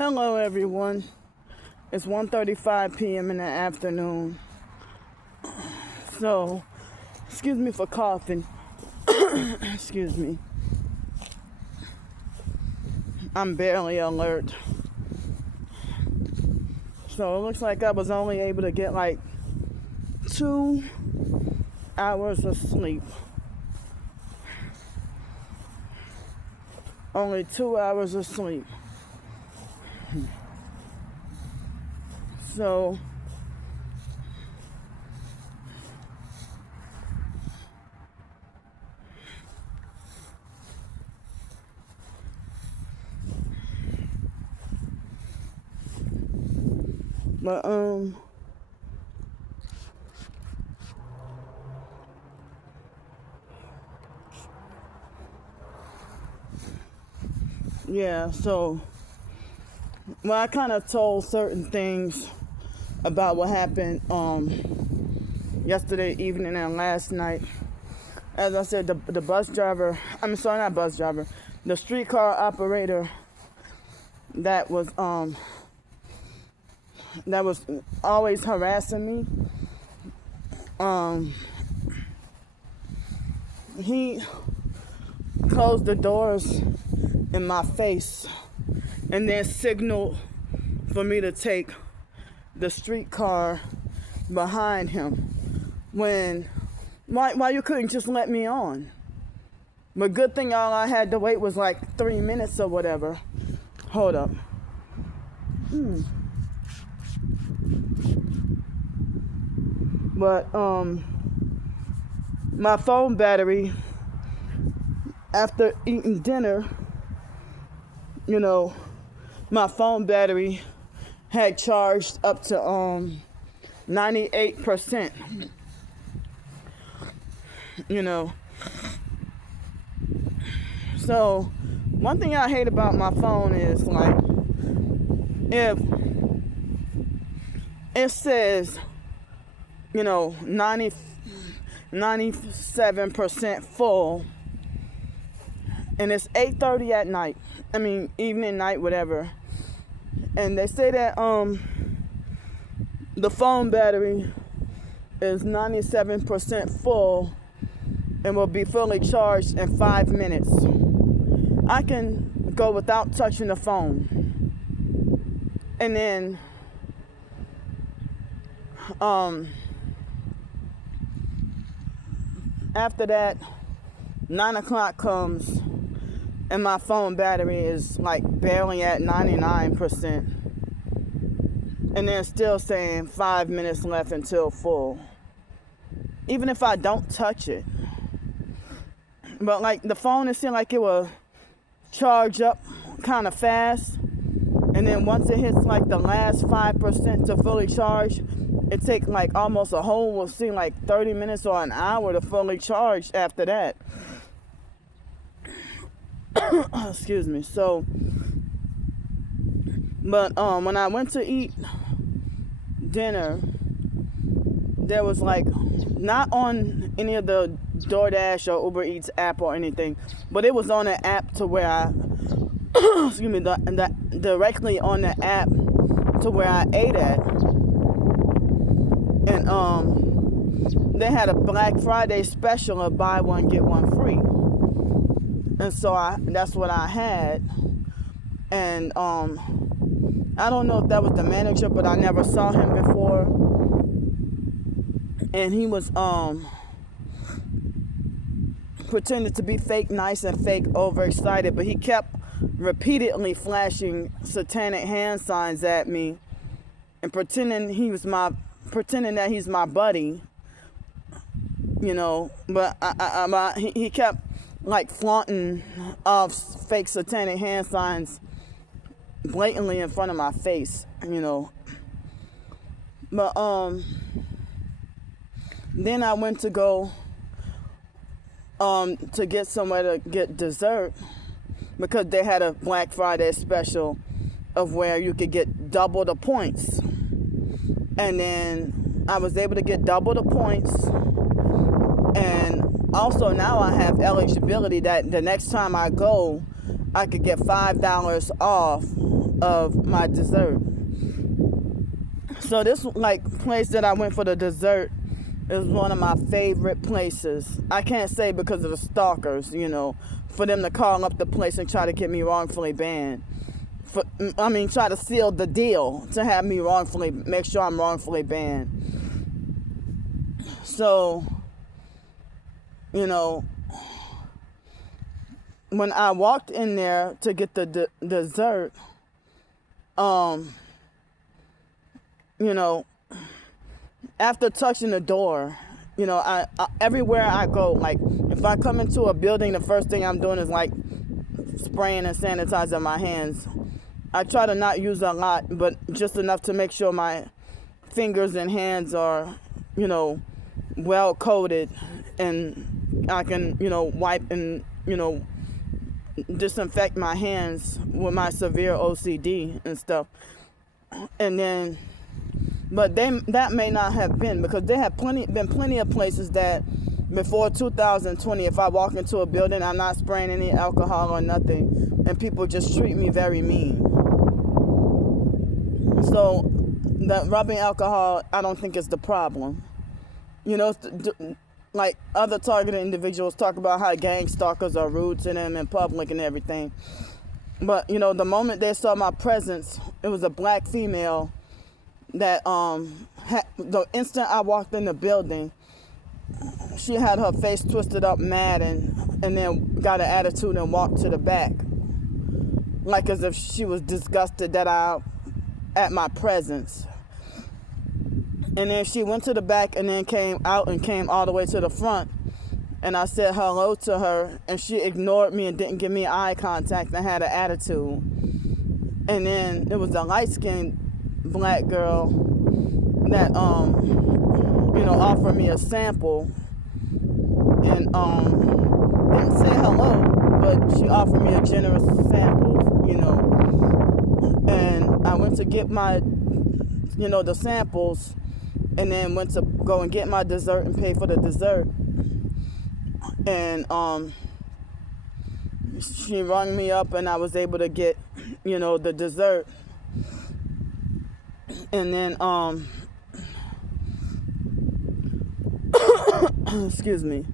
Hello everyone. It's 1:35 p.m. in the afternoon. So, excuse me for coughing. Excuse me. I'm barely alert. So it looks like I was only able to get like 2 hours of sleep. Only 2 hours of sleep. So but yeah, so I kind of told certain things about what happened yesterday evening and last night. As I said, the bus driver, not bus driver, the streetcar operator that was always harassing me. He closed the doors in my face and then signaled for me to take the streetcar behind him. Why you couldn't just let me on? But good thing all I had to wait was like 3 minutes or whatever. Hold up. But my phone battery after eating dinner, my phone battery had charged up to 98%. So one thing I hate about my phone is like if it says 97% full and it's 8:30 at night, evening, night, whatever, and they say that the phone battery is 97% full and will be fully charged in 5 minutes. I can go without touching the phone. And then after that, 9 o'clock comes and my phone battery is like barely at 99%. And then still saying 5 minutes left until full. Even if I don't touch it. But like the phone, it seemed like it will charge up kind of fast. And then once it hits like the last 5% to fully charge, it takes like almost a whole, will seem like 30 minutes or an hour to fully charge after that. Excuse me. So, but when I went to eat dinner, there was like, not on any of the DoorDash or Uber Eats app or anything, but it was on an app to where I, directly on the app to where I ate at. And they had a Black Friday special of buy one, get one free. And so that's what I had. And I don't know if that was the manager, but I never saw him before. And he was pretending to be fake nice and fake overexcited, but he kept repeatedly flashing satanic hand signs at me and pretending that he's my buddy, but he kept like flaunting off fake satanic hand signs blatantly in front of my face, but then I went to go to get somewhere to get dessert because they had a Black Friday special of where you could get double the points. And then I was able to get double the points. And also now I have eligibility that the next time I go, I could get $5 off of my dessert. So this like place that I went for the dessert is one of my favorite places. I can't say because of the stalkers, for them to call up the place and try to get me wrongfully banned. Try to seal the deal to have me make sure I'm wrongfully banned. So, when I walked in there to get the dessert, after touching the door, I everywhere I go, like if I come into a building, the first thing I'm doing is like spraying and sanitizing my hands. I try to not use a lot, but just enough to make sure my fingers and hands are, well coated, and I can, wipe and, disinfect my hands with my severe OCD and stuff. And then, but that may not have been, because there have been plenty of places that before 2020, if I walk into a building, I'm not spraying any alcohol or nothing, and people just treat me very mean. So the rubbing alcohol, I don't think is the problem. Like other targeted individuals talk about how gang stalkers are rude to them in public and everything. But, the moment they saw my presence, it was a black female that the instant I walked in the building, she had her face twisted up mad and then got an attitude and walked to the back, like as if she was disgusted that at my presence. And then she went to the back and then came out and came all the way to the front, and I said hello to her, and she ignored me and didn't give me eye contact and had an attitude. And then it was a light-skinned black girl that offered me a sample, and didn't say hello, but she offered me a generous sample, and I went to get my the samples, and then went to go and get my dessert and pay for the dessert. And she rung me up, and I was able to get the dessert. And then excuse me.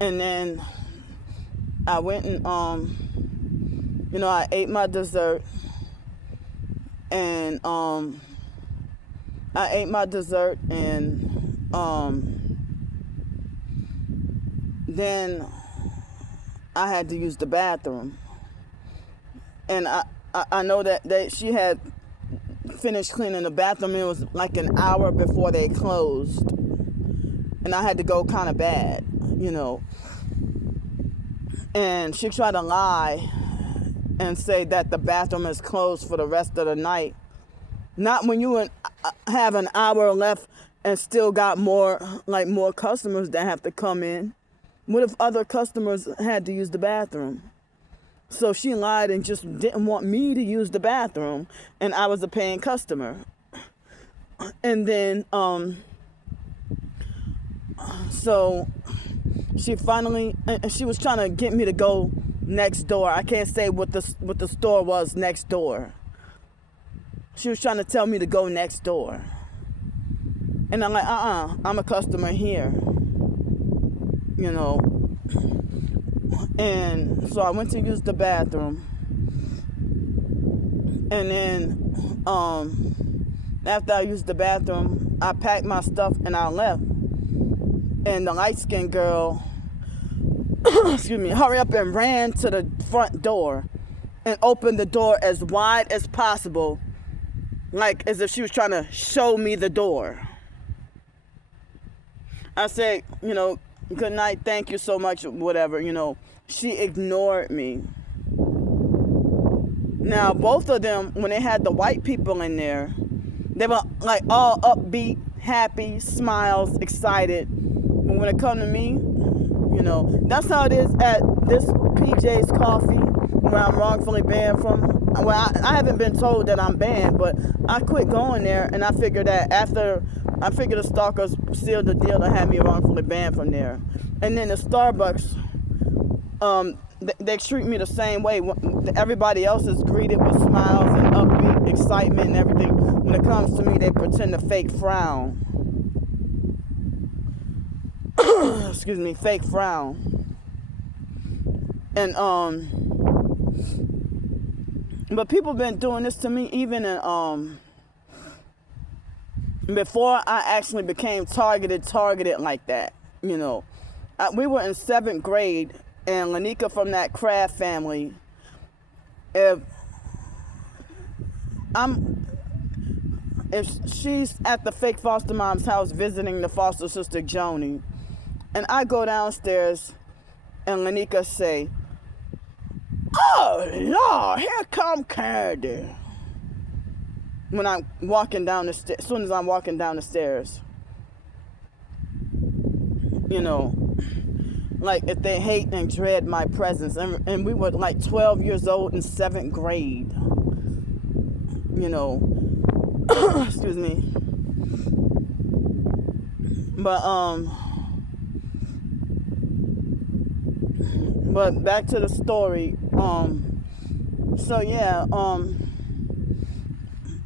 And then I went and I ate my dessert, and then I had to use the bathroom. And I know that she had finished cleaning the bathroom. It was like an hour before they closed, and I had to go kind of bad, and she tried to lie and say that the bathroom is closed for the rest of the night. Not when you have an hour left and still got more customers that have to come in. What if other customers had to use the bathroom? So she lied and just didn't want me to use the bathroom, and I was a paying customer. And then, so she was trying to get me to go next door. I can't say what the store was next door. She was trying to tell me to go next door. And I'm like, I'm a customer here. And so I went to use the bathroom. And then after I used the bathroom, I packed my stuff and I left. And the light-skinned girl, excuse me, hurry up and ran to the front door and opened the door as wide as possible, like as if she was trying to show me the door. I said, good night, thank you so much, whatever, She ignored me. Now, both of them, when they had the white people in there, they were like all upbeat, happy, smiles, excited. But when it come to me, that's how it is at this PJ's Coffee, where I'm wrongfully banned from. Well, I haven't been told that I'm banned, but I quit going there, and I figured that the stalkers sealed the deal to have me wrongfully banned from there. And then the Starbucks, they treat me the same way. Everybody else is greeted with smiles and upbeat excitement and everything. When it comes to me, they pretend to fake frown. Excuse me, fake frown. And but people been doing this to me even in before I actually became targeted like that. You know, we were in 7th grade, and Lanika from that Kraft family, if she's at the fake foster mom's house visiting the foster sister Joni, and I go downstairs and Lanika say, "Oh Lord, here come Candy." When I'm walking down the stairs, as soon as I'm walking down the stairs, you know, like if they hate and dread my presence, and we were like 12 years old in 7th grade, you know, excuse me, but back to the story, so yeah,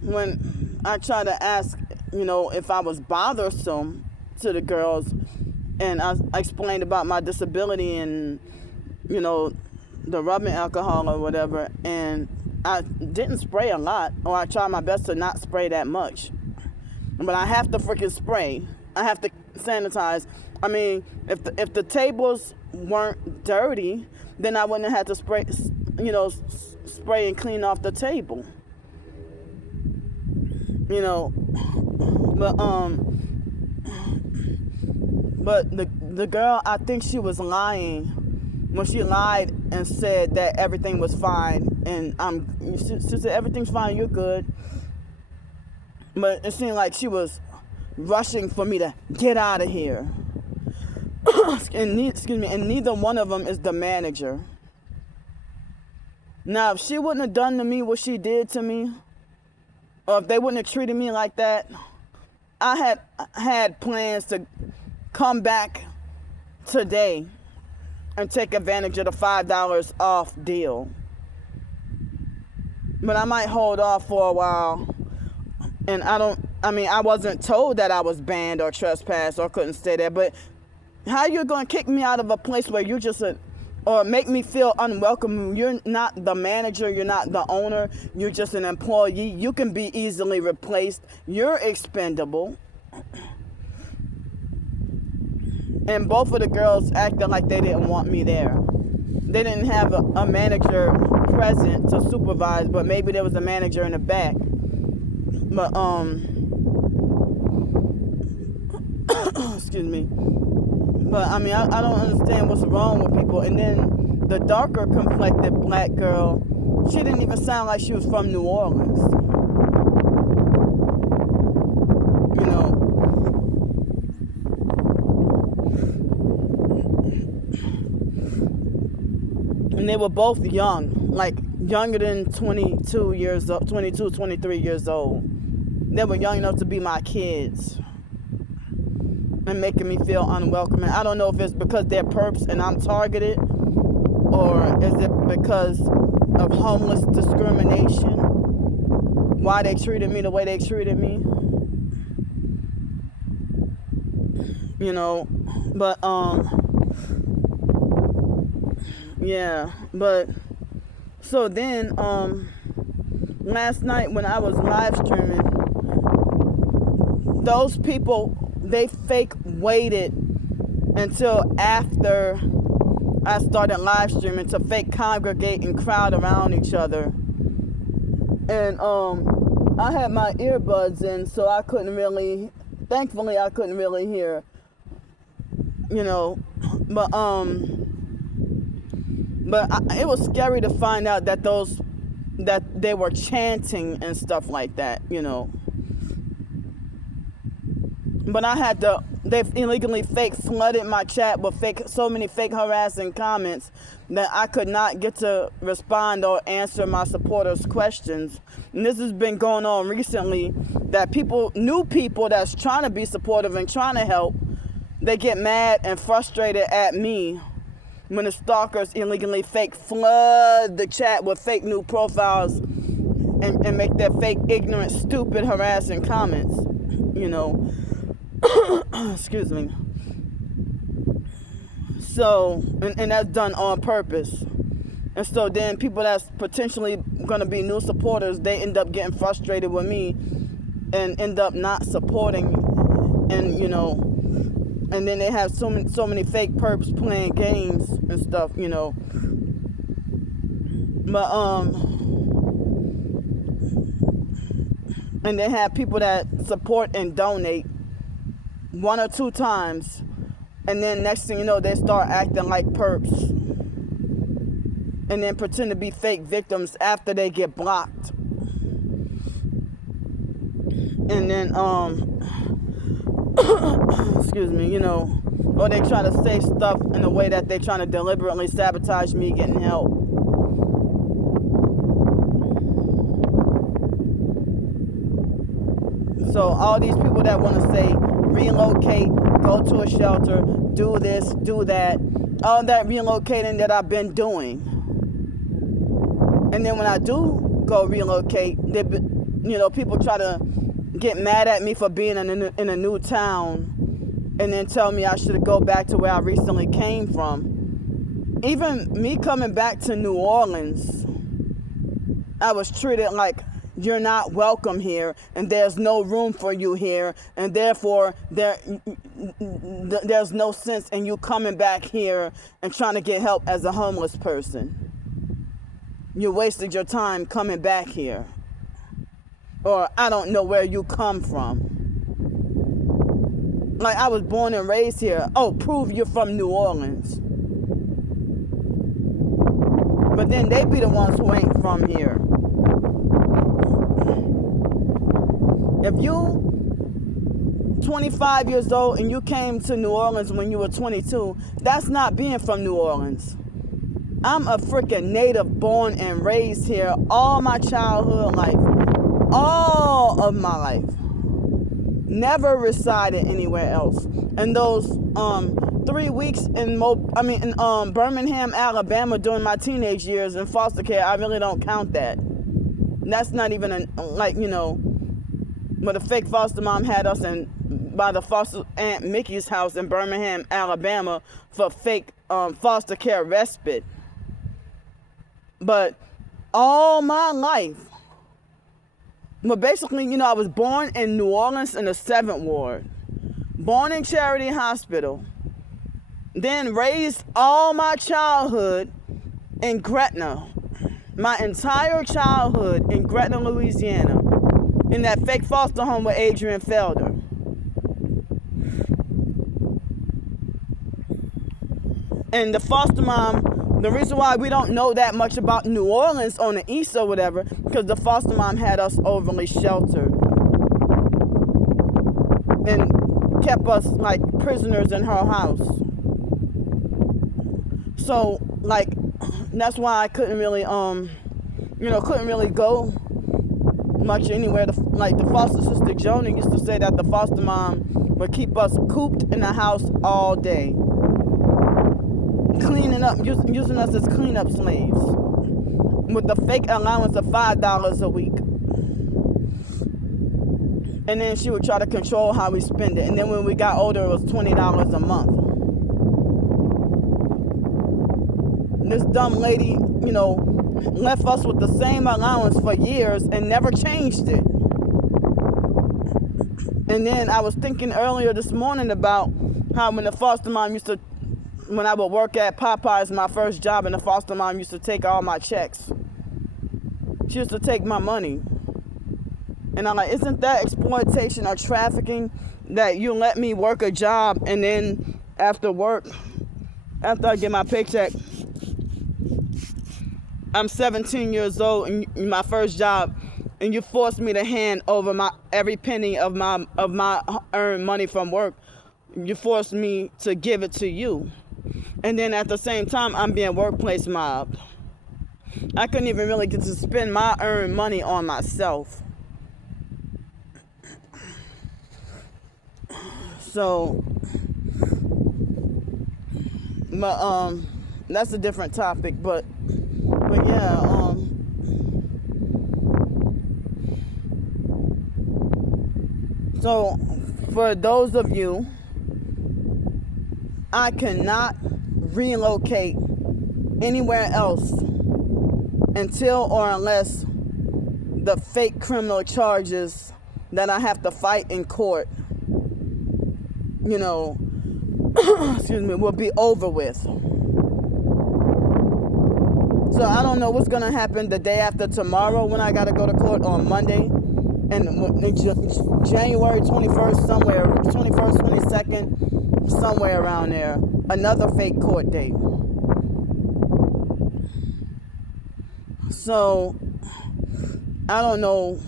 when I tried to ask, you know, if I was bothersome to the girls, and I explained about my disability and, you know, the rubbing alcohol or whatever, and I didn't spray a lot, or I tried my best to not spray that much. But I have to freaking spray. I have to sanitize. I mean, if the tables weren't dirty, then I wouldn't have had to spray, you know, spray and clean off the table. You know, but the girl, I think she was lying when she lied and said that everything was fine, and she said everything's fine, you're good. But it seemed like she was rushing for me to get out of here. And neither one of them is the manager. Now, if she wouldn't have done to me what she did to me, or if they wouldn't have treated me like that, I had plans to come back today and take advantage of the $5 off deal. But I might hold off for a while. And I wasn't told that I was banned or trespassed or couldn't stay there. But how you going to kick me out of a place where you just or make me feel unwelcome? You're not the manager, you're not the owner, you're just an employee. You can be easily replaced. You're expendable. And both of the girls acted like they didn't want me there. They didn't have a manager present to supervise, but maybe there was a manager in the back. But excuse me. But I mean, I don't understand what's wrong with people. And then the darker complected black girl, she didn't even sound like she was from New Orleans. You know. And they were both young, like younger than 23 years old. They were young enough to be my kids. And making me feel unwelcome. And I don't know if it's because they're perps and I'm targeted, or is it because of homeless discrimination, why they treated me the way they treated me. You know, but yeah, but so then last night when I was live streaming, those people, they fake waited until after I started live streaming to fake congregate and crowd around each other. And I had my earbuds in, so I couldn't really, thankfully I couldn't really hear, you know, but it was scary to find out that they were chanting and stuff like that, you know. But they've illegally flooded my chat with so many fake harassing comments that I could not get to respond or answer my supporters' questions. And this has been going on recently, that new people that's trying to be supportive and trying to help, they get mad and frustrated at me when the stalkers illegally fake flood the chat with fake new profiles and make their fake, ignorant, stupid, harassing comments, you know. Excuse me. So, and that's done on purpose. And so then people that's potentially going to be new supporters, they end up getting frustrated with me and end up not supporting, and you know, and then they have so many fake perps playing games and stuff, you know. But and they have people that support and donate 1 or 2 times, and then next thing you know, they start acting like perps and then pretend to be fake victims after they get blocked. And then excuse me, you know, or they try to say stuff in a way that they trying to deliberately sabotage me getting help. So all these people that want to say relocate, go to a shelter, do this, do that, all that relocating that I've been doing. And then when I do go relocate, they, you know, people try to get mad at me for being in a new town, and then tell me I should go back to where I recently came from. Even me coming back to New Orleans, I was treated like you're not welcome here, and there's no room for you here, and therefore there's no sense in you coming back here and trying to get help as a homeless person. You wasted your time coming back here. Or I don't know where you come from. Like, I was born and raised here. Oh, prove you're from New Orleans. But then they be the ones who ain't from here. If you 25 years old and you came to New Orleans when you were 22, that's not being from New Orleans. I'm a freaking native, born and raised here all my childhood life, all of my life. Never resided anywhere else. And those 3 weeks in Birmingham, Alabama during my teenage years in foster care, I really don't count that. That's not even but a fake foster mom had us by the foster Aunt Mickey's house in Birmingham, Alabama for fake foster care respite. But all my life, well, basically, I was born in New Orleans in the 7th Ward, born in Charity Hospital, then raised all my childhood in Gretna, my entire childhood in Gretna, Louisiana, in that fake foster home with Adrian Felder. And the foster mom, the reason why we don't know that much about New Orleans on the east or whatever, because the foster mom had us overly sheltered and kept us like prisoners in her house. So, like, that's why I couldn't really, couldn't really go much anywhere. Like, the foster sister Jonah used to say that the foster mom would keep us cooped in the house all day, cleaning up, using us as cleanup slaves with the fake allowance of $5 a week. And then she would try to control how we spend it. And then when we got older, it was $20 a month. This dumb lady, left us with the same allowance for years and never changed it. And then I was thinking earlier this morning about how when the foster mom when I would work at Popeyes, my first job, and the foster mom used to take all my checks. She used to take my money. And I'm like, isn't that exploitation or trafficking that you let me work a job and then after I get my paycheck, I'm 17 years old and my first job, and you forced me to hand over every penny of my earned money from work. You forced me to give it to you. And then at the same time, I'm being workplace mobbed. I couldn't even really get to spend my earned money on myself. So, but that's a different topic. But yeah, so for those of you, I cannot relocate anywhere else until or unless the fake criminal charges that I have to fight in court, excuse me, will be over with. So I don't know what's going to happen the day after tomorrow when I got to go to court on Monday. And January 21st, 22nd, somewhere around there, another fake court date. So I don't know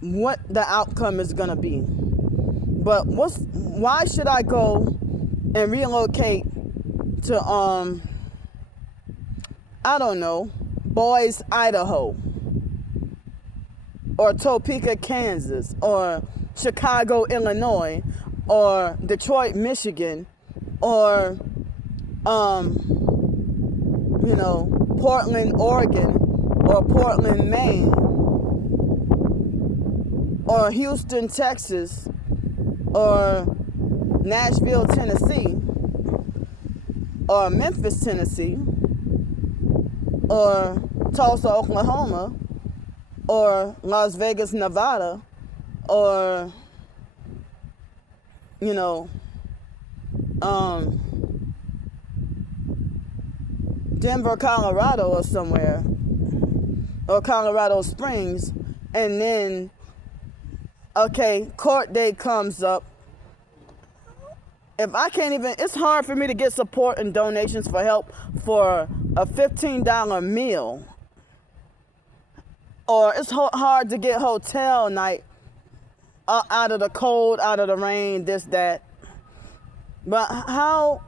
what the outcome is going to be. But why should I go and relocate to, I don't know, Boise, Idaho, or Topeka, Kansas, or Chicago, Illinois, or Detroit, Michigan, or, Portland, Oregon, or Portland, Maine, or Houston, Texas, or Nashville, Tennessee, or Memphis, Tennessee, or Tulsa, Oklahoma, or Las Vegas, Nevada, or, Denver, Colorado, or somewhere, or Colorado Springs, and then, okay, court date comes up. If I can't even, it's hard for me to get support and donations for help for a $15 meal. Or it's hard to get hotel night out of the cold, out of the rain, this, that. But how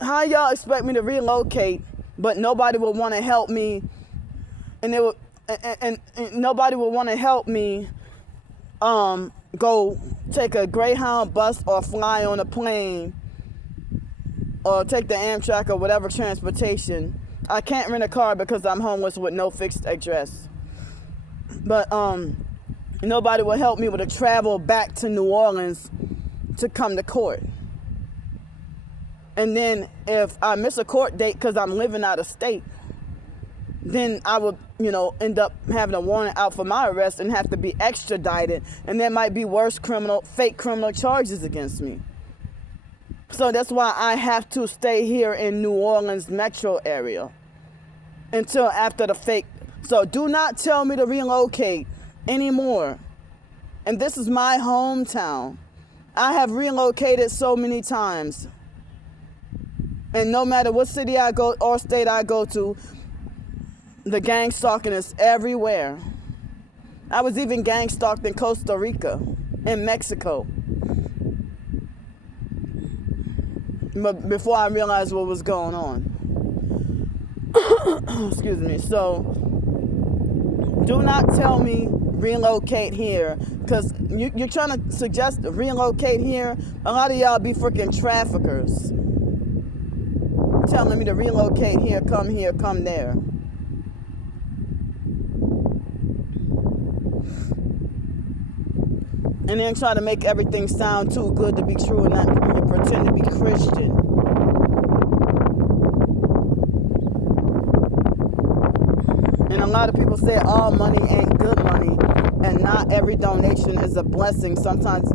y'all expect me to relocate, but nobody will want to help me, and nobody will want to help me go take a Greyhound bus or fly on a plane or take the Amtrak or whatever transportation. I can't rent a car because I'm homeless with no fixed address. But nobody will help me with a travel back to New Orleans to come to court. And then if I miss a court date because I'm living out of state, then I would, end up having a warrant out for my arrest and have to be extradited. And there might be worse fake criminal charges against me. So that's why I have to stay here in New Orleans metro area until after the fake. So do not tell me to relocate anymore. And this is my hometown. I have relocated so many times. And no matter what city I go or state I go to, the gang stalking is everywhere. I was even gang stalked in Costa Rica, in Mexico. But before I realized what was going on. Excuse me. So, do not tell me relocate here. Because you're trying to suggest relocate here. A lot of y'all be freaking traffickers. Telling me to relocate here, come there. And then try to make everything sound too good to be true and not pretend to be Christian. And a lot of people say all money ain't good money, and not every donation is a blessing. Sometimes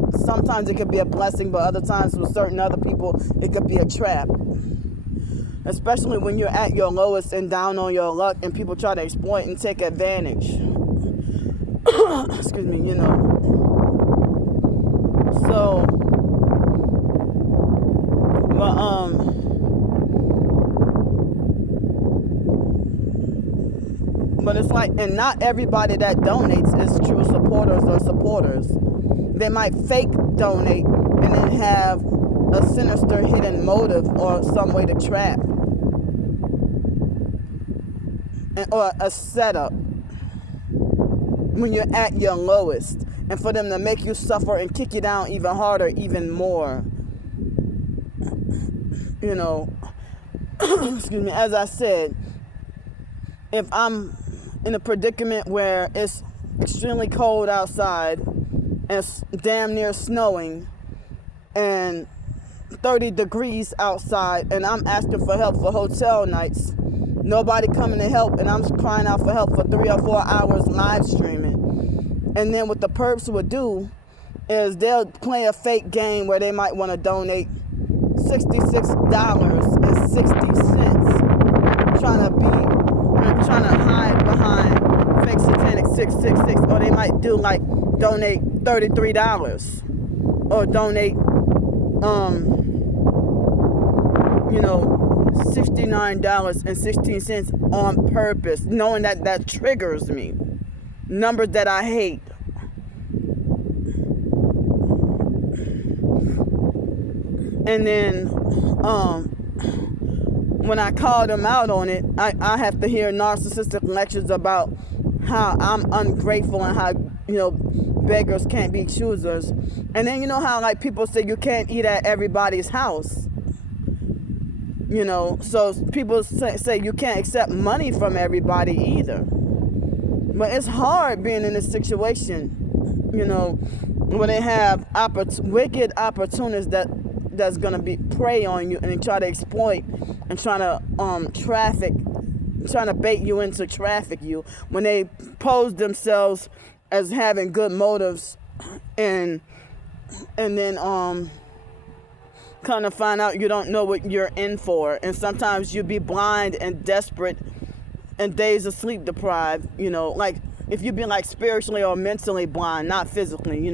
it could be a blessing, but other times with certain other people, it could be a trap. Especially when you're at your lowest and down on your luck and people try to exploit and take advantage. Excuse me, So, but it's like, and not everybody that donates is true supporters or supporters. They might fake donate and then have a sinister hidden motive or some way to trap. Or a setup when you're at your lowest, and for them to make you suffer and kick you down even harder, even more. you know, excuse me, as I said, if I'm in a predicament where it's extremely cold outside and it's damn near snowing and 30 degrees outside and I'm asking for help for hotel nights, nobody coming to help, and I'm crying out for help for 3 or 4 hours live streaming. And then what the perps would do is they'll play a fake game where they might want to donate $66.60, trying to hide behind fake satanic 666, or they might do like donate $33 or donate $69.16 on purpose, knowing that triggers me. Numbers that I hate. And then when I call them out on it, I have to hear narcissistic lectures about how I'm ungrateful and how, beggars can't be choosers. And then how like people say you can't eat at everybody's house. So people say you can't accept money from everybody either. But it's hard being in this situation, when they have wicked opportunities that's gonna prey on you and try to exploit and trying to bait you into traffic you, when they pose themselves as having good motives and then kind of find out you don't know what you're in for, and sometimes you be blind and desperate and days of sleep deprived, like if you be like spiritually or mentally blind, not physically,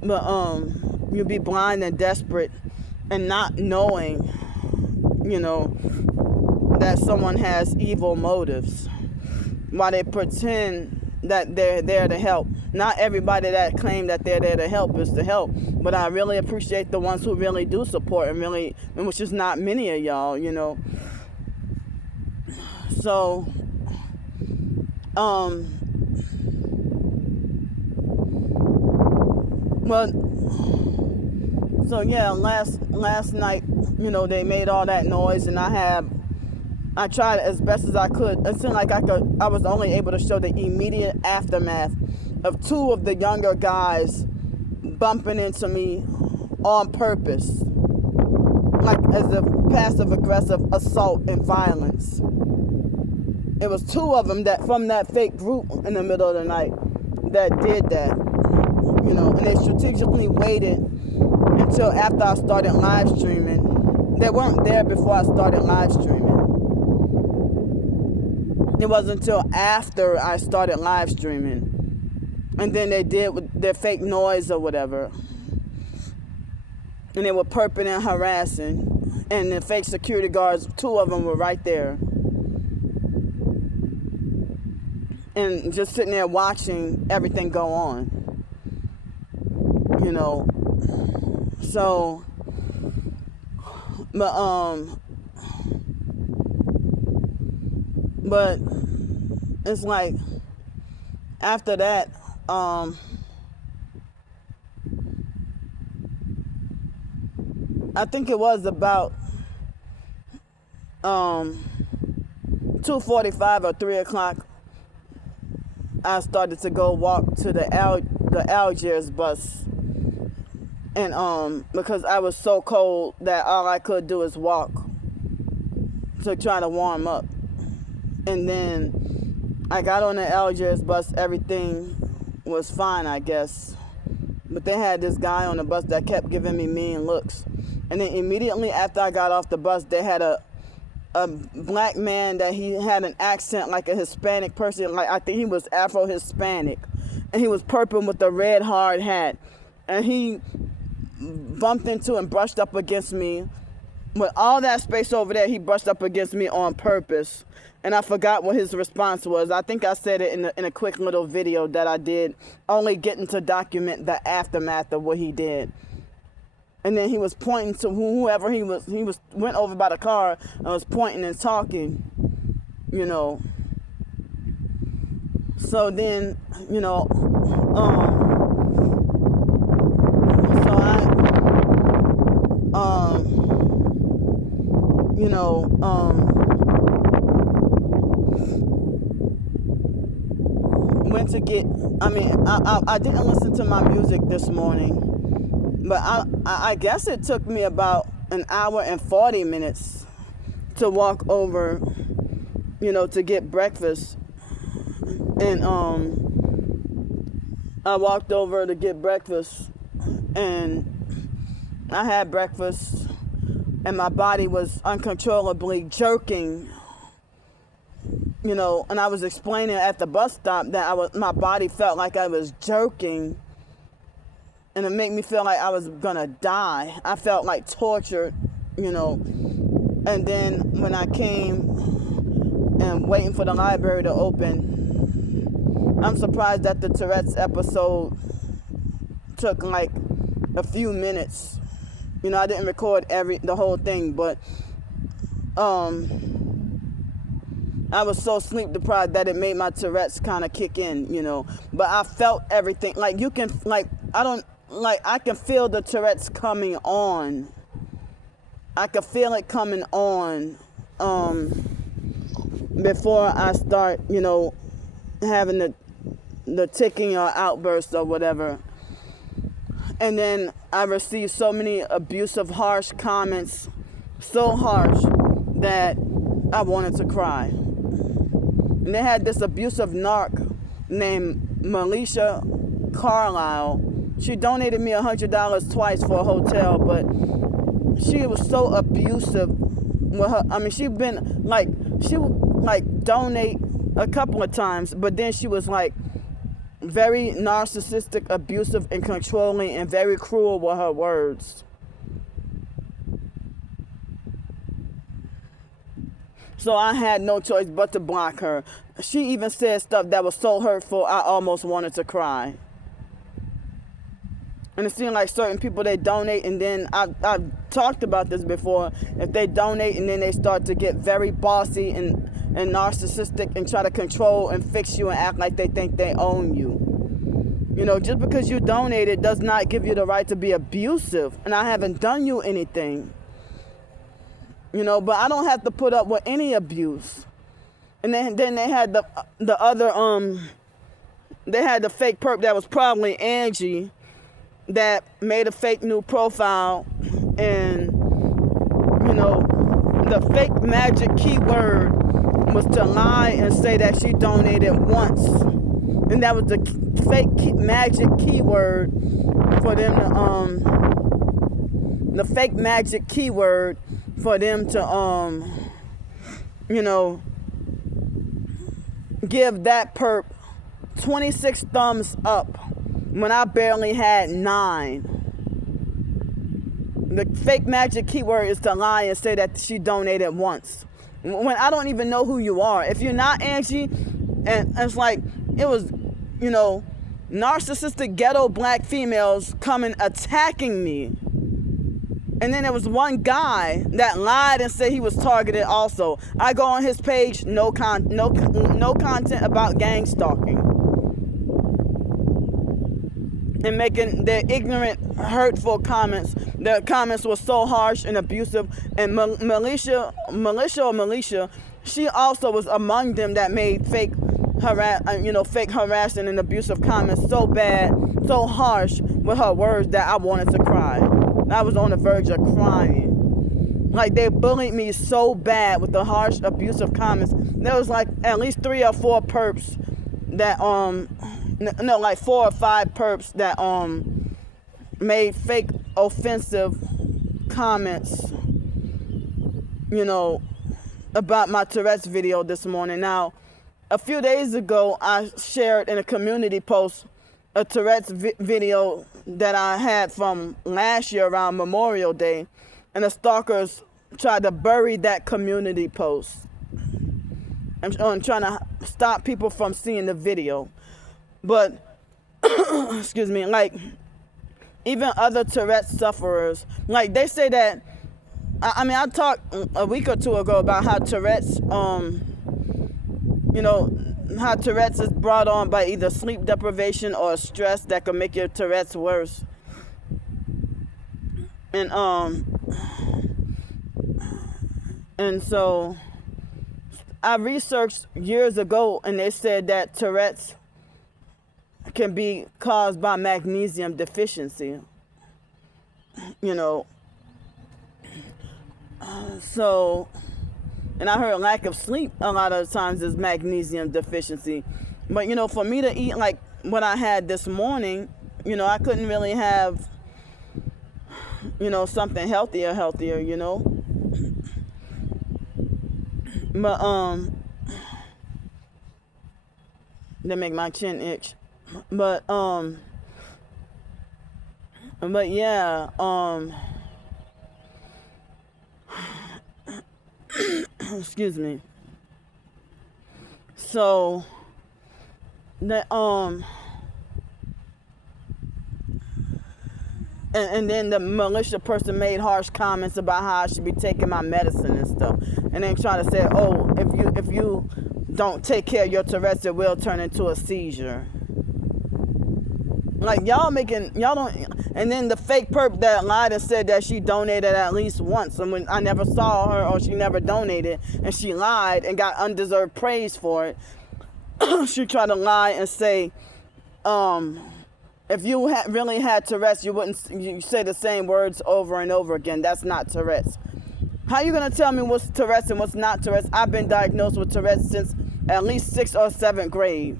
but you be blind and desperate and not knowing, that someone has evil motives while they pretend that they're there to help. Not everybody that claim that they're there to help is to help, but I really appreciate the ones who really do support and which is not many of y'all, So, last night, they made all that noise, and I tried as best as I could. It seemed like I was only able to show the immediate aftermath of 2 of the younger guys bumping into me on purpose, like as a passive-aggressive assault and violence. It was 2 of them that from that fake group in the middle of the night that did that, and they strategically waited until after I started live streaming. They weren't there before I started live streaming. It wasn't until after I started live streaming. And then they did with their fake noise or whatever. And they were perping and harassing. And the fake security guards, 2 of them were right there. And just sitting there watching everything go on. So, but it's like after that, I think it was about 2:45 or 3 o'clock. I started to go walk to the Algiers bus, and because I was so cold that all I could do is walk to try to warm up. And then I got on the Algiers bus, everything was fine, I guess. But they had this guy on the bus that kept giving me mean looks. And then immediately after I got off the bus, they had a black man that he had an accent like a Hispanic person, like I think he was Afro-Hispanic. And he was purple with a red hard hat. And he bumped into and brushed up against me. With all that space over there, he brushed up against me on purpose. And I forgot what his response was. I think I said it in a quick little video that I did, only getting to document the aftermath of what he did. And then he was pointing to whoever he was went over by the car and was pointing and talking, So then, so you know, went to get, I didn't listen to my music this morning, but I guess it took me about an hour and 40 minutes to walk over, you know, to get breakfast. And I walked over to get breakfast, and I had breakfast, and my body was uncontrollably jerking, you know, and I was explaining at the bus stop that my body felt like I was jerking, and it made me feel like I was gonna die. I felt like tortured, you know. And then when I came and waiting for the library to open, I'm surprised that the Tourette's episode took like a few minutes. You know, I didn't record the whole thing, but I was so sleep deprived that it made my Tourette's kind of kick in, you know. But I felt everything. Like you can, like I can feel the Tourette's coming on. I could feel it coming on before I start, you know, having the ticking or outburst or whatever. And then I received so many abusive, harsh comments, so harsh that I wanted to cry. And they had this abusive narc named Melissa Carlisle. She donated me $100 twice for a hotel, but she was so abusive with her. I mean, she would like donate a couple of times, but then she was like very narcissistic, abusive, and controlling, and very cruel with her words. So I had no choice but to block her. She even said stuff that was so hurtful, I almost wanted to cry. And it seemed like certain people, they donate, and then I've talked about this before. If they donate and then they start to get very bossy and narcissistic and try to control and fix you and act like they think they own you. You know, just because you donated does not give you the right to be abusive. And I haven't done you anything. You know, but I don't have to put up with any abuse. And then they had the other, they had the fake perp that was probably Angie, that made a fake new profile, and you know, the fake magic keyword was to lie and say that she donated once, and that was the fake magic keyword for them to the fake magic keyword for them to you know, give that perp 26 thumbs up when I barely had 9. The fake magic keyword is to lie and say that she donated once, when I don't even know who you are. If you're not Angie, and it's like, it was, you know, narcissistic ghetto black females coming attacking me. And then there was one guy that lied and said he was targeted also. I go on his page, no content about gang stalking. And making their ignorant, hurtful comments. Their comments were so harsh and abusive. And Militia, she also was among them that made fake harassing and abusive comments so bad, so harsh with her words that I wanted to cry. I was on the verge of crying. Like, they bullied me so bad with the harsh, abusive comments. There was like at least 3 or 4 perps that like 4 or 5 perps that made fake offensive comments, you know, about my Tourette's video this morning. Now, a few days ago, I shared in a community post a Tourette's video that I had from last year around Memorial Day, and the stalkers tried to bury that community post. I'm trying to stop people from seeing the video. But, excuse me, like, even other Tourette's sufferers, like, they say that, I talked a week or 2 ago about how Tourette's, you know, how Tourette's is brought on by either sleep deprivation or stress that could make your Tourette's worse. And And so I researched years ago, and they said that Tourette's can be caused by magnesium deficiency. You know, so, and I heard lack of sleep a lot of times is magnesium deficiency. But, you know, for me to eat like what I had this morning, you know, I couldn't really have, you know, something healthier, you know. But, they make my chin itch. But yeah, excuse me. So, the, and then the militia person made harsh comments about how I should be taking my medicine and stuff, and then try to say, oh, if you don't take care of your Tourette's, it will turn into a seizure. Like, y'all don't. And then the fake perp that lied and said that she donated at least once, and when I never saw her, or she never donated, and she lied and got undeserved praise for it. She tried to lie and say, if you really had Tourette's, you say the same words over and over again. That's not Tourette's. How you gonna tell me what's Tourette's and what's not Tourette's? I've been diagnosed with Tourette's since at least 6th or 7th grade.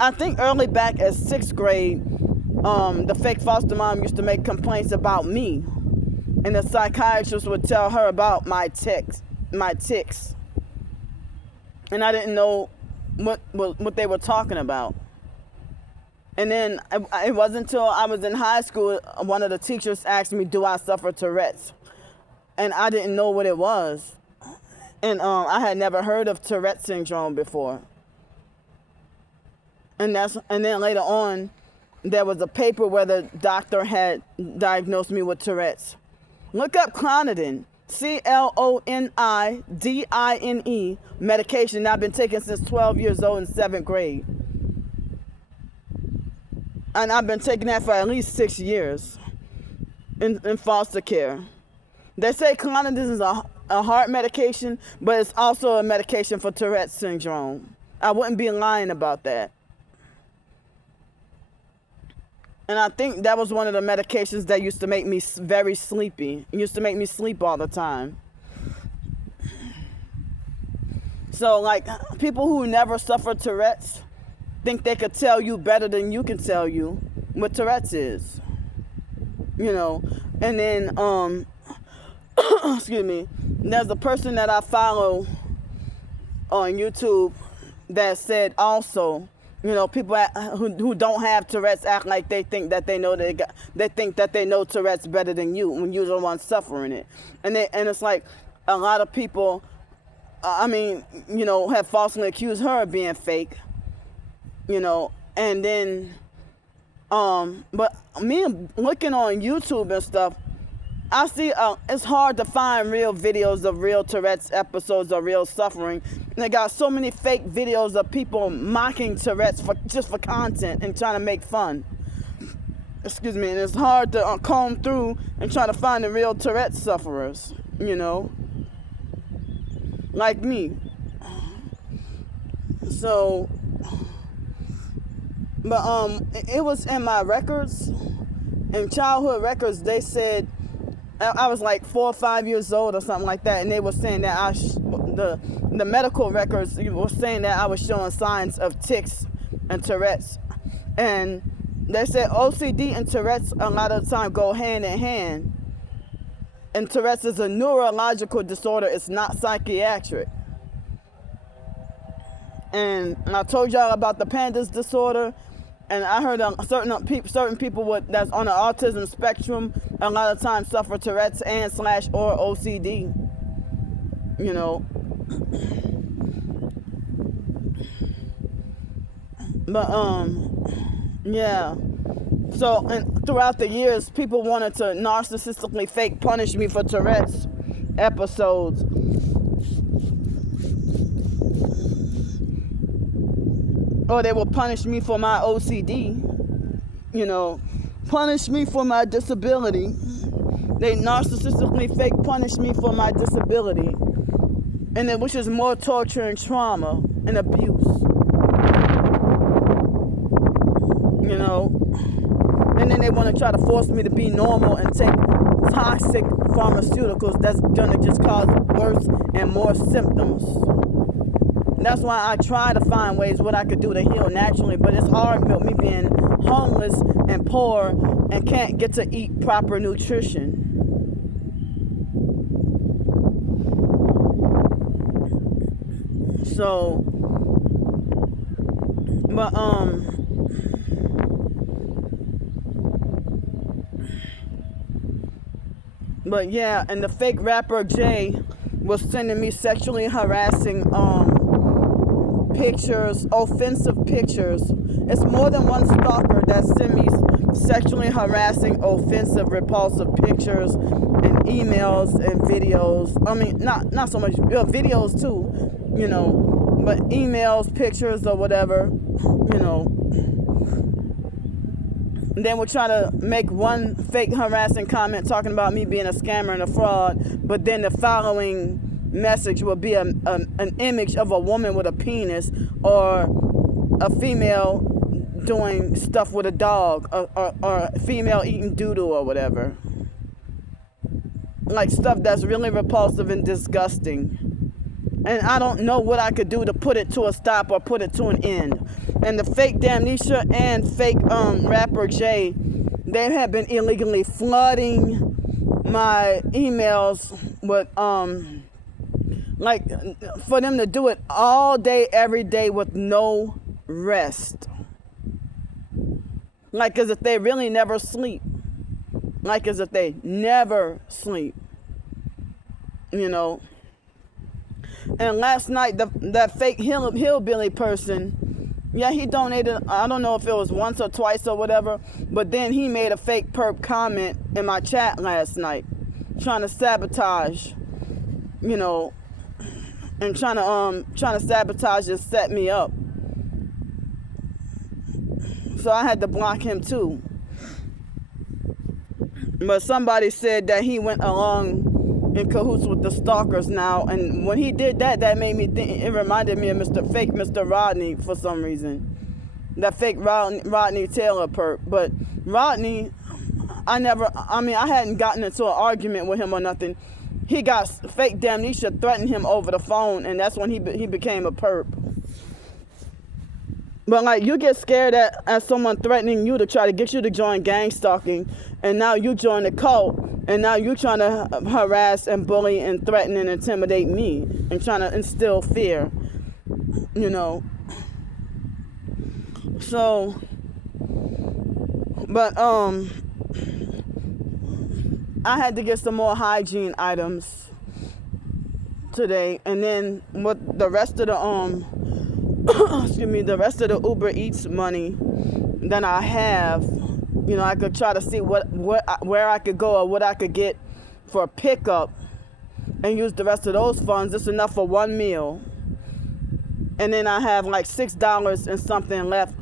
I think early back at 6th grade, the fake foster mom used to make complaints about me, and the psychiatrist would tell her about my tics, and I didn't know what they were talking about. And then it wasn't until I was in high school, one of the teachers asked me, do I suffer Tourette's? And I didn't know what it was. And I had never heard of Tourette syndrome before. And then later on, there was a paper where the doctor had diagnosed me with Tourette's. Look up Clonidine, CLONIDINE, medication that I've been taking since 12 years old in 7th grade. And I've been taking that for at least 6 years in foster care. They say Clonidine is a heart medication, but it's also a medication for Tourette syndrome. I wouldn't be lying about that. And I think that was one of the medications that used to make me very sleepy. It used to make me sleep all the time. So, like, people who never suffer Tourette's think they could tell you better than you can tell you what Tourette's is. You know, and then, excuse me, there's a person that I follow on YouTube that said also, you know, people who don't have Tourette's act like they think that they know they think that they know Tourette's better than you when you're the one suffering it. And it's like a lot of people, you know, have falsely accused her of being fake, you know, and then, but me looking on YouTube and stuff, I see it's hard to find real videos of real Tourette's episodes or real suffering. And they got so many fake videos of people mocking Tourette's just for content and trying to make fun. Excuse me. And it's hard to comb through and try to find the real Tourette's sufferers, you know, like me. So, but it was in my records, in childhood records. They said I was like 4 or 5 years old or something like that, and they were saying that the medical records were saying that I was showing signs of tics and Tourette's, and they said OCD and Tourette's a lot of the time go hand in hand, and Tourette's is a neurological disorder. It's not psychiatric. And I told y'all about the pandas disorder. And I heard certain people that's on the autism spectrum a lot of times suffer Tourette's or OCD. You know. But yeah. So and throughout the years, people wanted to narcissistically fake punish me for Tourette's episodes. Or they will punish me for my OCD, you know, punish me for my disability. They narcissistically fake punish me for my disability. and then which is more torture and trauma and abuse. You know, and then they want to try to force me to be normal and take toxic pharmaceuticals that's gonna just cause worse and more symptoms. That's why I try to find ways what I could do to heal naturally, but it's hard with me being homeless and poor and can't get to eat proper nutrition. So, but yeah, and the fake rapper Jay was sending me sexually harassing pictures, offensive pictures. It's more than one stalker that sent me sexually harassing, offensive, repulsive pictures and emails and videos. I mean, not so much videos too, you know, but emails, pictures, or whatever, you know. Then we'll try to make one fake harassing comment talking about me being a scammer and a fraud, but then the following message will be an image of a woman with a penis or a female doing stuff with a dog or a female eating doo-doo or whatever. Like stuff that's really repulsive and disgusting. And I don't know what I could do to put it to a stop or put it to an end. And the fake Damnesia and fake rapper Jay, they have been illegally flooding my emails with like for them to do it all day, every day with no rest. Like as if they really never sleep. Like as if they never sleep. You know. And last night, that fake hillbilly person, yeah, he donated, I don't know if it was once or twice or whatever, but then he made a fake perp comment in my chat last night, trying to sabotage, you know, and trying to sabotage and set me up. So I had to block him too. But somebody said that he went along in cahoots with the stalkers now, and when he did that, that made me think, it reminded me of Mr. Rodney for some reason. That fake Rodney Taylor perp. But Rodney, I hadn't gotten into an argument with him or nothing. He got fake Damnesia threatened him over the phone, and that's when he became a perp. But like, you get scared at someone threatening you to try to get you to join gang stalking, and now you join the cult, and now you're trying to harass and bully and threaten and intimidate me, and trying to instill fear, you know. So, but I had to get some more hygiene items today, and then with the rest of the the rest of the Uber Eats money that I have, you know, I could try to see where I could go or what I could get for a pickup and use the rest of those funds. It's enough for one meal. And then I have like $6 and something left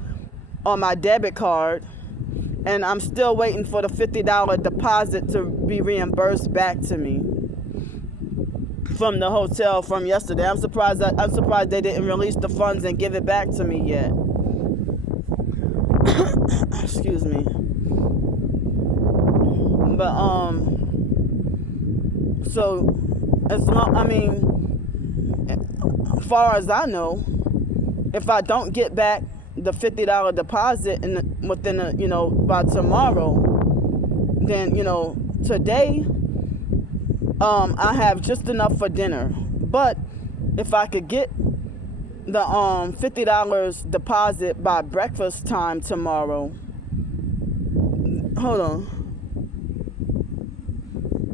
on my debit card. And I'm still waiting for the $50 deposit to be reimbursed back to me from the hotel from yesterday. I'm surprised they didn't release the funds and give it back to me yet. Excuse me. But so as far as I know, if I don't get back the $50 deposit within by tomorrow, then today I have just enough for dinner. But if I could get the $50 deposit by breakfast time tomorrow, hold on.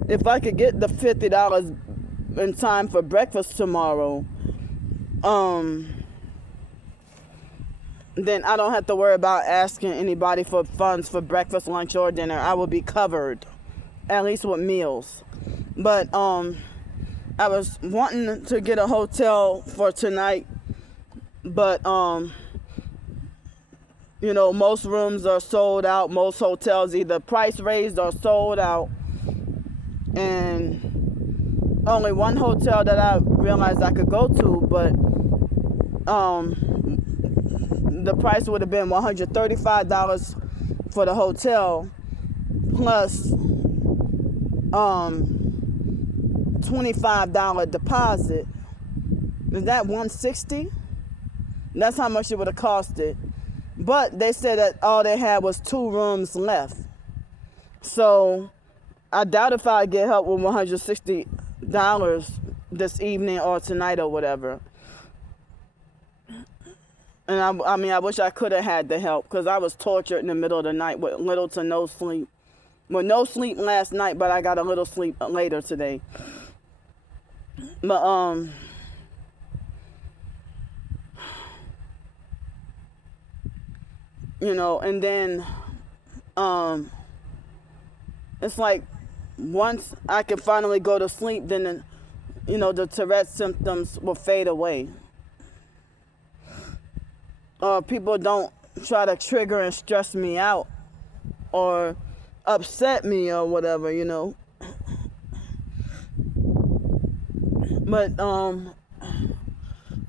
If I could get the $50 in time for breakfast tomorrow, then I don't have to worry about asking anybody for funds for breakfast, lunch, or dinner. I will be covered, at least with meals. But I was wanting to get a hotel for tonight, but most rooms are sold out. Most hotels either price raised or sold out. And only one hotel that I realized I could go to, but the price would have been $135 for the hotel plus $25 deposit. Is that $160? That's how much it would have costed. But they said that all they had was 2 rooms left. So I doubt if I get help with $160 this evening or tonight or whatever. And I mean, I wish I could have had the help, because I was tortured in the middle of the night with little to no sleep. Well, no sleep last night, but I got a little sleep later today. But you know, and then it's like once I can finally go to sleep, then you know, the Tourette symptoms will fade away. People don't try to trigger and stress me out or upset me or whatever, you know. But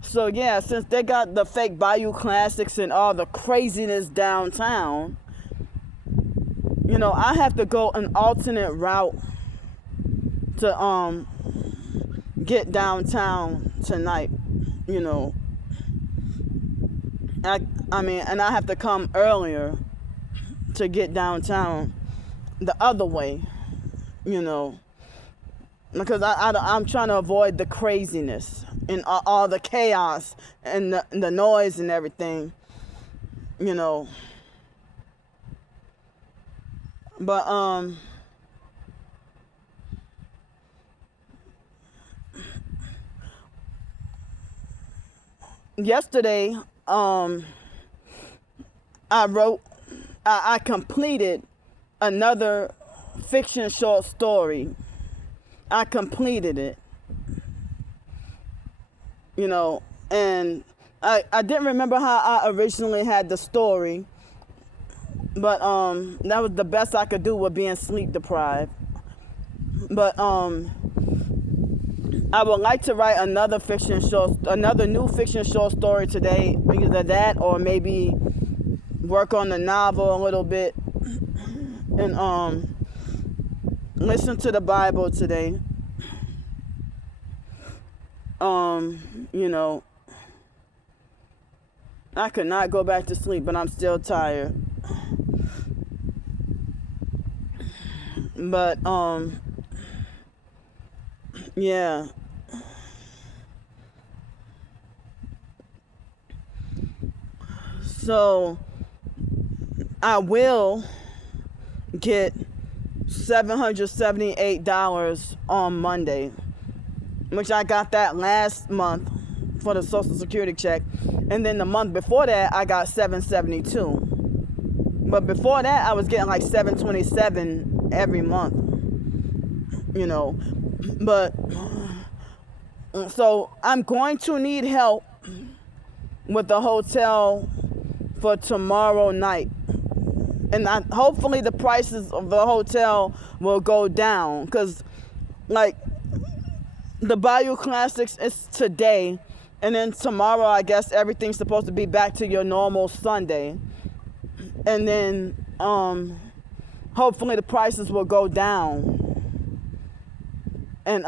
so yeah, since they got the fake Bayou Classics and all the craziness downtown, you know, I have to go an alternate route to get downtown tonight, you know. I mean, and I have to come earlier to get downtown the other way, you know, because I'm trying to avoid the craziness and all the chaos and the noise and everything, you know. But yesterday I completed another fiction short story. I completed it, you know, and I didn't remember how I originally had the story, but that was the best I could do with being sleep deprived. But I would like to write another new fiction short story today, either that or maybe work on the novel a little bit and listen to the Bible today. You know, I could not go back to sleep, but I'm still tired. But yeah. So I will get $778 on Monday, which I got that last month for the Social Security check. And then the month before that, I got $772. But before that, I was getting like $727 every month, you know. But so I'm going to need help with the hotel for tomorrow night. And hopefully the prices of the hotel will go down, because like the Bayou Classics is today, and then tomorrow I guess everything's supposed to be back to your normal Sunday. And then hopefully the prices will go down and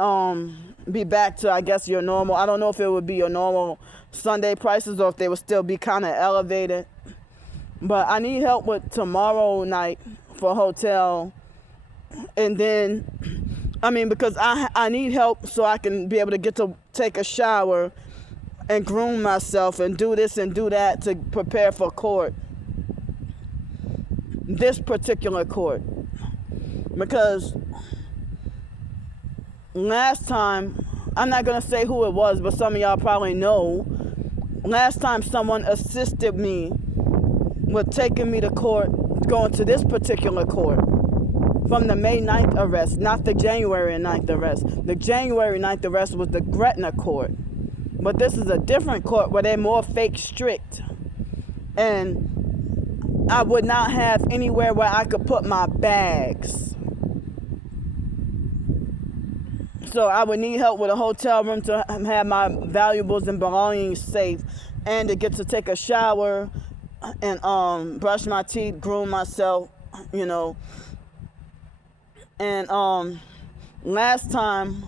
be back to, I guess, your normal. I don't know if it would be your normal Sunday prices or if they would still be kind of elevated. But I need help with tomorrow night for hotel. And then, I mean, because I need help so I can be able to get to take a shower and groom myself and do this and do that to prepare for court. This particular court. Because last time, I'm not going to say who it was, but some of y'all probably know. Last time someone assisted me with taking me to court, going to this particular court, from the May 9th arrest, not the January 9th arrest. The January 9th arrest was the Gretna court. But this is a different court where they're more fake strict. And I would not have anywhere where I could put my bags. So I would need help with a hotel room to have my valuables and belongings safe, and to get to take a shower and brush my teeth, groom myself, you know. And last time,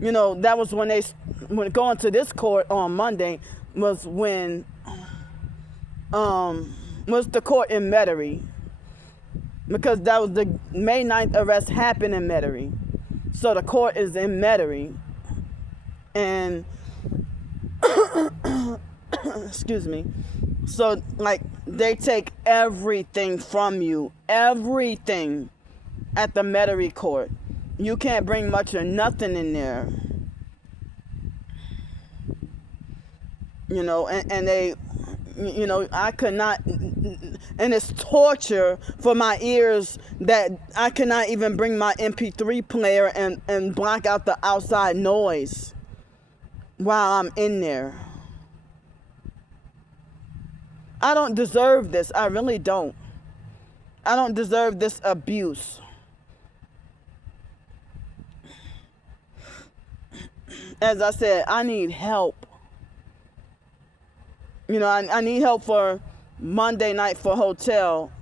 you know, that was when going to this court on Monday was when was the court in Metairie, because that was the May 9th arrest happened in Metairie. So the court is in Metairie, and excuse me. So like they take everything from you, everything at the Metairie court. You can't bring much or nothing in there. You know, and they, you know, I could not, and it's torture for my ears that I cannot even bring my MP3 player and block out the outside noise while I'm in there. I don't deserve this. I really don't. I don't deserve this abuse. As I said, I need help. You know, I need help for Monday night for hotel.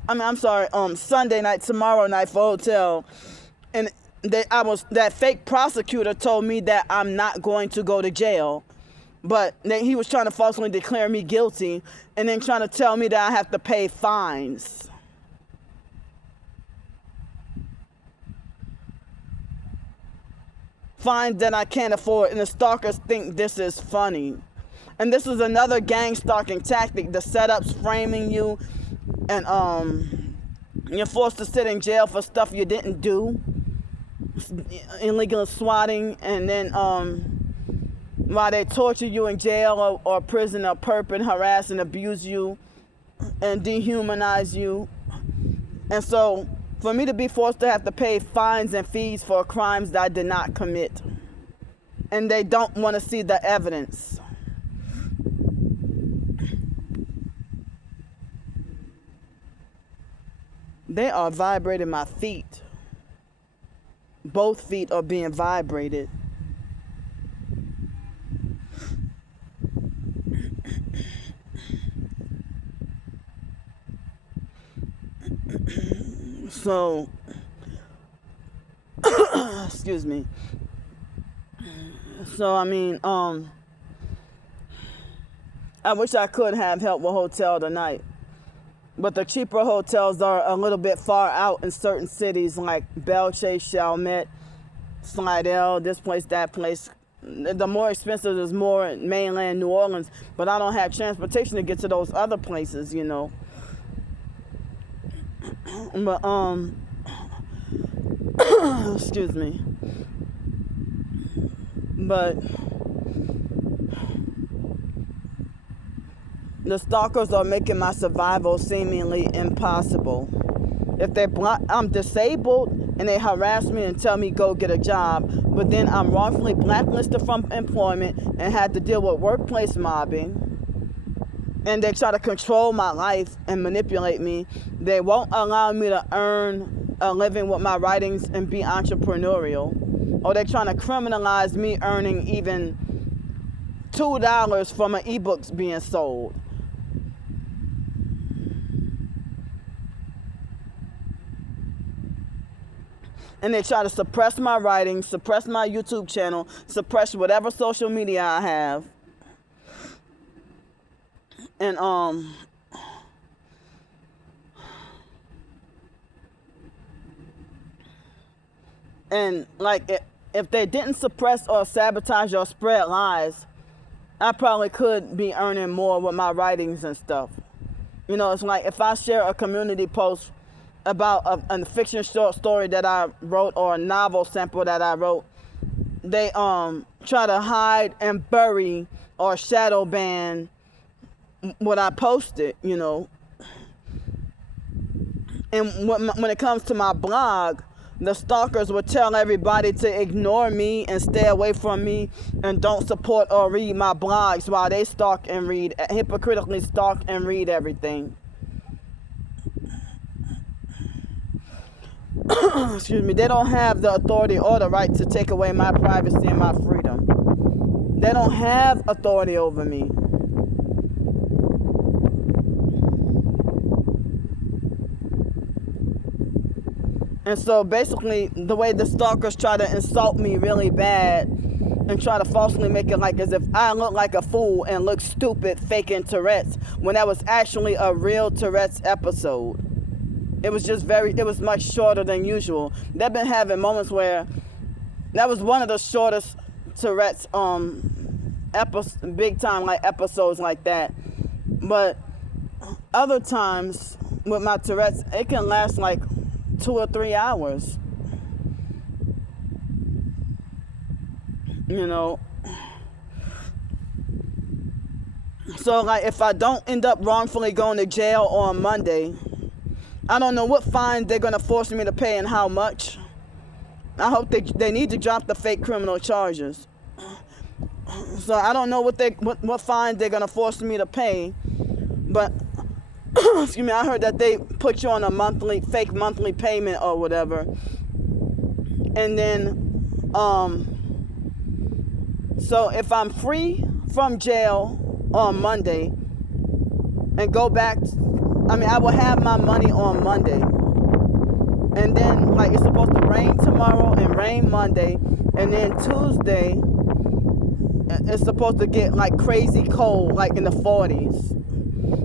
Sunday night, tomorrow night for hotel. And that fake prosecutor told me that I'm not going to go to jail. But then he was trying to falsely declare me guilty and then trying to tell me that I have to pay fines. Fines that I can't afford, and the stalkers think this is funny. And this is another gang stalking tactic. The setups framing you, and you're forced to sit in jail for stuff you didn't do, illegal swatting, and then while they torture you in jail or prison or perp and harass and abuse you and dehumanize you. And so for me to be forced to have to pay fines and fees for crimes that I did not commit, and they don't want to see the evidence. They are vibrating my feet. Both feet are being vibrated. So, excuse me. So, I mean, I wish I could have help with hotel tonight. But the cheaper hotels are a little bit far out in certain cities like Belchase, Chalmette, Slidell, this place, that place. The more expensive is more in mainland New Orleans, but I don't have transportation to get to those other places, you know. But excuse me. But the stalkers are making my survival seemingly impossible. If I'm disabled and they harass me and tell me go get a job, but then I'm wrongfully blacklisted from employment and had to deal with workplace mobbing, and they try to control my life and manipulate me. They won't allow me to earn a living with my writings and be entrepreneurial. Or they're trying to criminalize me earning even $2 from an ebook being sold. And they try to suppress my writing, suppress my YouTube channel, suppress whatever social media I have. And like if they didn't suppress or sabotage or spread lies, I probably could be earning more with my writings and stuff. You know, it's like if I share a community post about a fiction short story that I wrote or a novel sample that I wrote, they try to hide and bury or shadow ban what I posted, you know. And when it comes to my blog, the stalkers would tell everybody to ignore me and stay away from me and don't support or read my blogs while they stalk and read, hypocritically stalk and read everything. excuse me, they don't have the authority or the right to take away my privacy and my freedom. They don't have authority over me. And so basically, the way the stalkers try to insult me really bad and try to falsely make it like as if I look like a fool and look stupid faking Tourette's, when that was actually a real Tourette's episode. It was just it was much shorter than usual. They've been having moments where that was one of the shortest Tourette's big time like episodes like that. But other times with my Tourette's, it can last like 2 or 3 hours. You know. So like if I don't end up wrongfully going to jail on Monday, I don't know what fine they're going to force me to pay and how much. I hope they need to drop the fake criminal charges. So I don't know what fine they're going to force me to pay. But excuse me, I heard that they put you on a fake monthly payment or whatever. And then so if I'm free from jail on Monday and go back, I will have my money on Monday. And then, like, it's supposed to rain tomorrow and rain Monday. And then Tuesday, it's supposed to get, like, crazy cold, like in the 40s.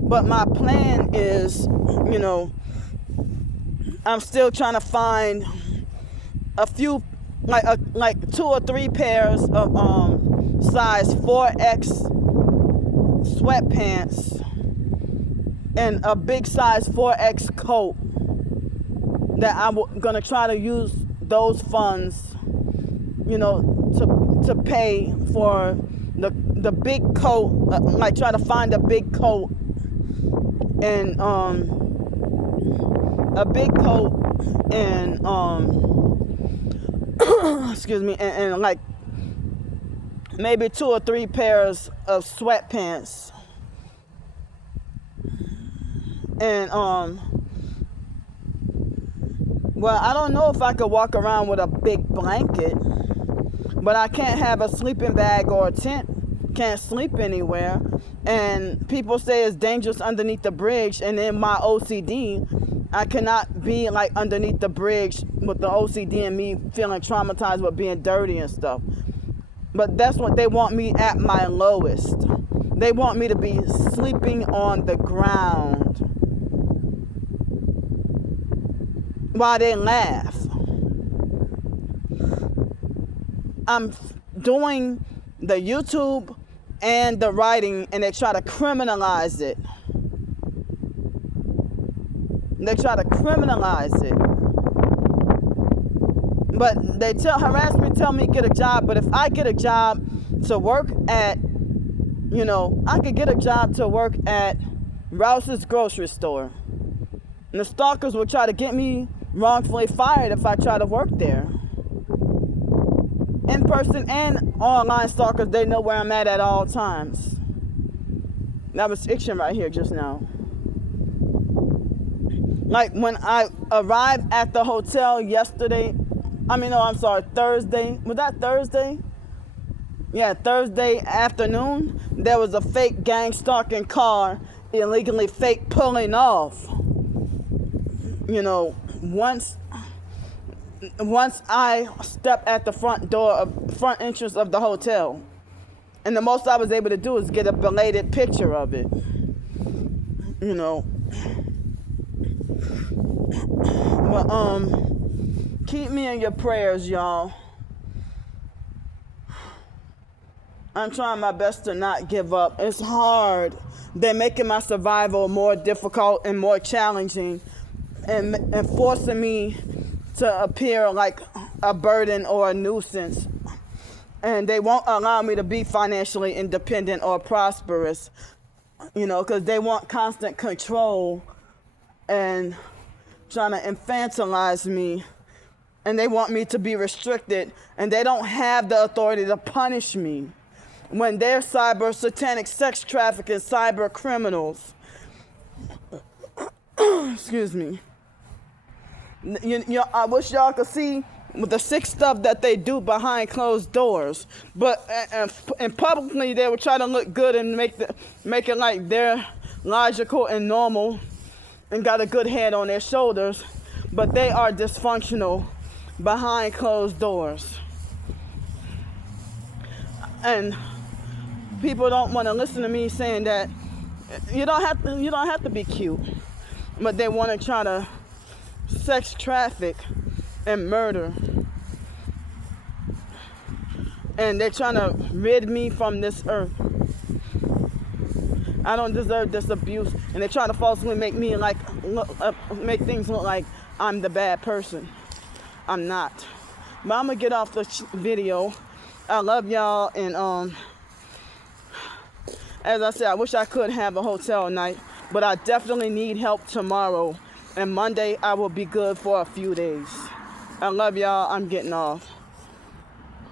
But my plan is, you know, I'm still trying to find a few, like 2 or 3 pairs of size 4X sweatpants and a big size 4X coat that I'm gonna try to use those funds, you know, to pay for the big coat, like try to find a big coat and a big coat and excuse me, and like maybe 2 or 3 pairs of sweatpants. And well, I don't know if I could walk around with a big blanket, but I can't have a sleeping bag or a tent. Can't sleep anywhere. And people say it's dangerous underneath the bridge, and in my OCD, I cannot be like underneath the bridge with the OCD and me feeling traumatized with being dirty and stuff. But that's what they want me at my lowest. They want me to be sleeping on the ground while they laugh. I'm doing the YouTube and the writing, and they try to criminalize it. They try to criminalize it. But they harass me, tell me get a job. But if I get a job to work at, you know, I could get a job to work at Rouse's grocery store. And the stalkers will try to get me wrongfully fired if I try to work there. In person and online stalkers, they know where I'm at all times. That was itching right here just now. Like when I arrived at the hotel yesterday, Thursday. Was that Thursday? Yeah, Thursday afternoon, there was a fake gang stalking car illegally fake pulling off. You know, once I stepped at the front entrance of the hotel, and the most I was able to do is get a belated picture of it. You know. But keep me in your prayers, y'all. I'm trying my best to not give up. It's hard. They're making my survival more difficult and more challenging, and forcing me to appear like a burden or a nuisance. And they won't allow me to be financially independent or prosperous, you know, because they want constant control and trying to infantilize me. And they want me to be restricted, and they don't have the authority to punish me when they're cyber satanic sex trafficking cyber criminals. Excuse me. I wish y'all could see the sick stuff that they do behind closed doors. But and publicly, they were trying to look good and make it like they're logical and normal and got a good head on their shoulders. But they are dysfunctional behind closed doors. And people don't want to listen to me saying that you don't have to be cute, but they want to try to sex traffic and murder, and they're trying to rid me from this earth. I don't deserve this abuse, and they're trying to falsely make me make things look like I'm the bad person. I'm not. But I'm gonna get off the video. I love y'all, and as I said, I wish I could have a hotel night, but I definitely need help tomorrow. And Monday, I will be good for a few days. I love y'all. I'm getting off.